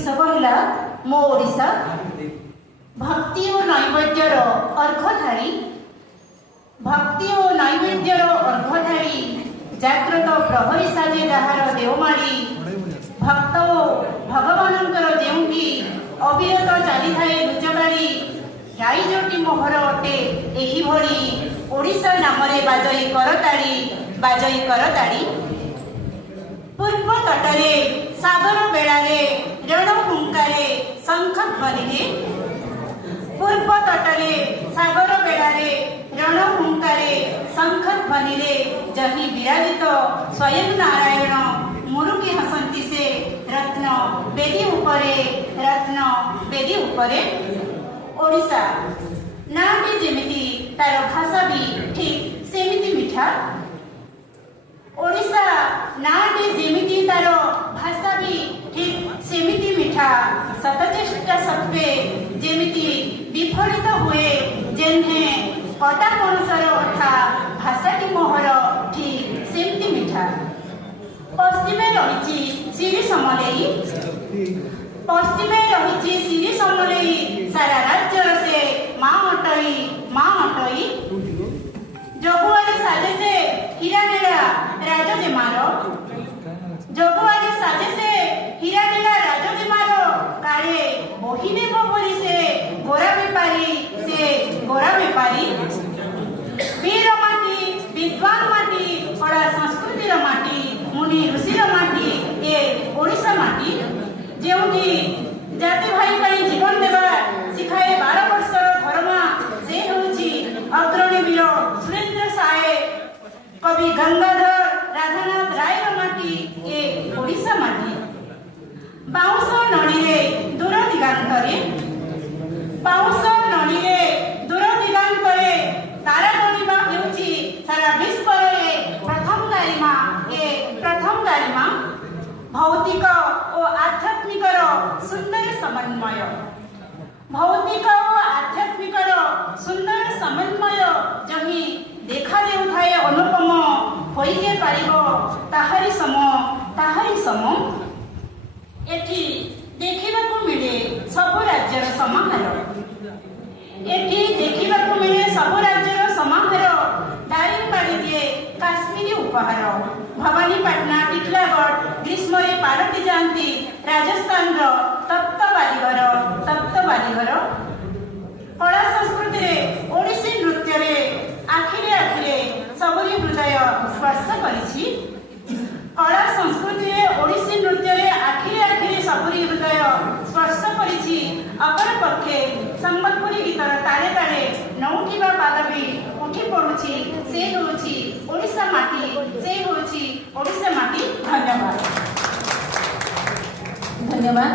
किस कहला मो ओडिशा भक्ति और नैवेद्यर अर्घधारी भक्ति और नैवेद्यर अर्घधारी जाग्रत प्रहरी साजे जहार देवमाड़ी भक्त भगवानंकर जेउठी अविरत चली थाए लुचबाड़ी राइजटी मोहर अटे एही भली ओडिशा नामरे बाजई करताड़ी पूर्व तटरे सागर बेड़ारे रण हुंकारे शंख ध्वनिरे पूर्व तटरे सागर बेड़ारे रण हुंकारे शंख ध्वनिरे जही विराजित स्वयं नारायण मुरुकी हसंती से रत्न बेदी उपरे ओडिशा नाटी जेमिति तार भाषा भी ठीक सेमिति मिठा ओडिशा नाटी जेमिति तार भाषा भी ठीक सेमिति मिठा सतचेष्टा सत्वे जेमिति विफलित हुए जेन्हे कटा मनुष्यर अठा भाषाटी मोहर ठीक सेमिति मिठा पश्चिमे रही श्री समलेई सारा राज्यर से माँ अटई जगुआरे साजे से हीरानेला राजजेमार काले बहिदेव बोली से गोरा बेपारी वीर माटी विद्वान माटी कला संस्कृतिर माटी मुनि ऋषिर माटी ए ओडिशा माटी जेउठी जाति भाई पाई जीवन देवा शिखाए 12 वर्षर धर्मा से होची अग्रणी वीर सुरेंद्र साए कवि गंगाधर राधानाथ रायर माटी ए ओडिशा माटी बाउंस नड़ीरे दूर दिगांतरे तारा गणिबा हेउची सारा विश्वरे प्रथम गारिमा भौतिक और आध्यात्मिकर सुंदर समन्वय जही देखा देउथाए अनुपम होइके पारिबो ताहारी सम एठी देखिबाकू मिले सबु राज्यर समाहार दारिंगबाड़ी दिए काश्मीरी उपहार भवानीपाटना टिटलागढ़ ग्रीष्म पालटी जाती राजस्थान तप्त बालीघर कला संस्कृति ओडिसी नृत्य आखिरे सबरी हृदय स्पर्श करिछि कला संस्कृति ओडिसी नृत्य आखिरे सबरी हृदय स्पर्श करिछि अपर पक्षे संबलपुरी गीतर तारे तारे नौठिबा पाद भी उठी पड़ुछि से होछि ओडिशा माटी धन्यवाद।